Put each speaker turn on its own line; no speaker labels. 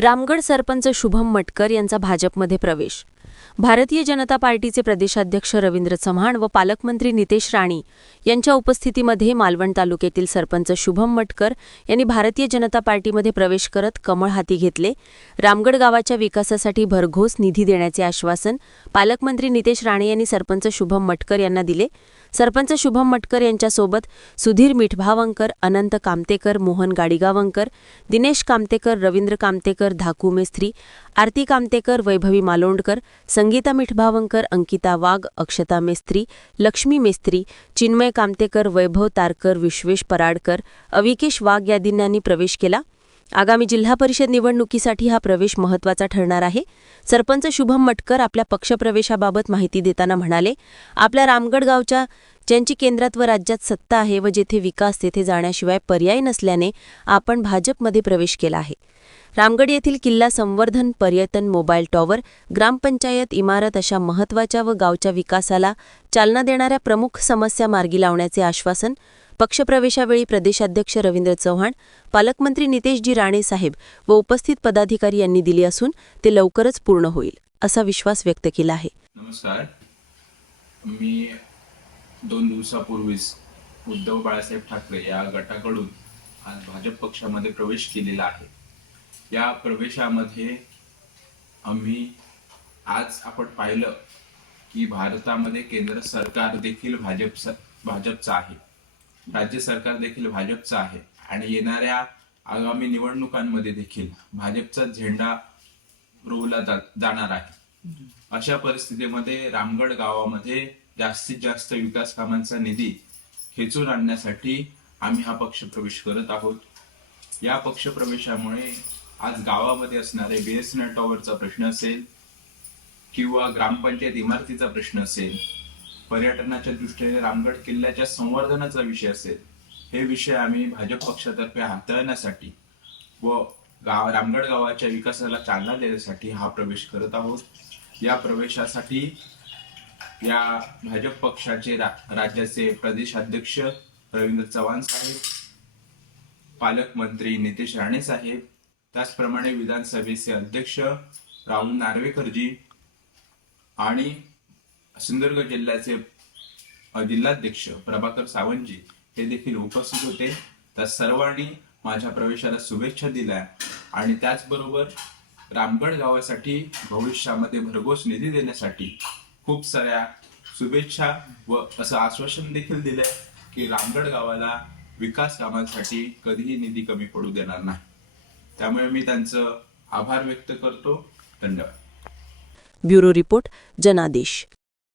रामगड सरपंच शुभम मटकर यांचा भाजपमध्ये प्रवेश. भारतीय जनता पार्टीचे प्रदेशाध्यक्ष रवींद्र चव्हाण व पालकमंत्री नितेश राणे यांच्या उपस्थितीमध्ये मालवण तालुक्यातील सरपंच शुभम मटकर यांनी भारतीय जनता पार्टीमध्ये प्रवेश करत कमळ हाती घेतले. रामगड गावाच्या विकासासाठी भरघोस निधी देण्याचे आश्वासन पालकमंत्री नितेश राणे यांनी सरपंच शुभम मटकर यांना दिले. सरपंच शुभम मटकर यांच्यासोबत सुधीर मिठभावंकर अनंत कामतेकर मोहन गाडीगावंकर दिनेश कामतेकर रवींद्र कामतेकर धाकू मेस्त्री आरती कामतेकर वैभवी मालोंडकर संगीता मिठभावंकर अंकिता वाघ अक्षता मेस्त्री लक्ष्मी मेस्त्री चिन्मय कामतेकर वैभव तारकर विश्वेश पराडकर अविकेश वाघ यादींनी प्रवेश केला. आगामी जिल्हा परिषद निवडणुकीसाठी हा प्रवेश महत्त्वाचा ठरणार आहे. सरपंच शुभम मटकर आपल्या पक्षप्रवेशाबाबत माहिती देताना म्हणाले आपल्या रामगड गावच्या ज्यांची केंद्रात व राज्यात सत्ता आहे व जेथे विकास तेथे जाण्याशिवाय पर्याय नसल्याने आपण भाजपमध्ये प्रवेश केला आहे. रामगड येथील किल्ला संवर्धन पर्यटन मोबाईल टॉवर ग्रामपंचायत इमारत अशा महत्त्वाच्या व गावच्या विकासाला चालना देणाऱ्या प्रमुख समस्या मार्गी लावण्याचे आश्वासन पक्षप्रवेशावेळी प्रदेशाध्यक्ष रवींद्र चव्हाण पालकमंत्री नितेशजी राणे साहेब व उपस्थित पदाधिकारी यांनी दिली असून ते लवकरच पूर्ण होईल असा विश्वास व्यक्त केला आहे.
नमस्कार. मी दोन दिवसापूर्वीच उद्धव बाळासाहेब ठाकरे या गटाकडून आज भाजप पक्षामध्ये प्रवेश केलेला आहे. या प्रवेशामध्ये आम्ही आज आपण पाहिलं की भारतामध्ये केंद्र सरकार देखील भाजप भाजपचं आहे. राज्य सरकार देखील भाजपचं आहे. आणि येणाऱ्या आगामी निवडणुकांमध्ये देखील भाजपचा झेंडा रोवला जा- जाणार आहे. अशा परिस्थितीमध्ये रामगड गावामध्ये जास्तीत जास्त विकास कामांचा निधी खेचून आणण्यासाठी आम्ही हा पक्ष प्रवेश करत आहोत. या पक्ष प्रवेशामुळे आज गावामध्ये असणारे बीएसएनएल टॉवरचा प्रश्न असेल किंवा ग्रामपंचायत इमारतीचा प्रश्न असेल पर्यटनाच्या दृष्टीने रामगड किल्ल्याच्या संवर्धनाचा विषय असेल हे विषय आम्ही भाजप पक्षातर्फे हाताळण्यासाठी व गाव रामगड गावाच्या विकासाला चालना देण्यासाठी हा प्रवेश करत आहोत. या प्रवेशासाठी या भाजप पक्षाचे रा- राज्याचे प्रदेशाध्यक्ष रवींद्र चव्हाण साहेब पालकमंत्री नितेश राणे साहेब त्याचप्रमाणे विधानसभेचे अध्यक्ष राहुल नार्वेकरजी आणि सिंधुदुर्ग जिल्ह्याचे जिल्हाध्यक्ष प्रभाकर सावंतजी हे देखील उपस्थित होते. त्या सर्वांनी माझ्या प्रवेशाला शुभेच्छा दिल्या आणि त्याचबरोबर रामगड गावासाठी भविष्यामध्ये भरघोस निधी देण्यासाठी खूप साऱ्या शुभेच्छा व असं आश्वासन देखील दिलंय की रामगड गावाला विकास कामांसाठी कधीही निधी कमी पडू देणार नाही. त्यामुळे मी त्यांचं आभार व्यक्त करतो. धन्यवाद.
ब्युरो रिपोर्ट जनादेश.